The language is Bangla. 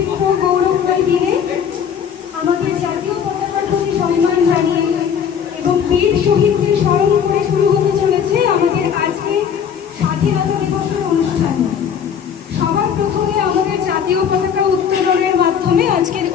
পবিত্র গৌরবময় দিনে আমাদের জাতীয় পতাকার প্রতি সম্মান জানিয়ে এবং বীর শহীদদের স্মরণ করে শুরু হতে চলেছে আমাদের আজকে স্বাধীনতা দিবসের অনুষ্ঠান। সবার প্রথমে আমাদের জাতীয় পতাকা উত্তোলনের মাধ্যমে আজকের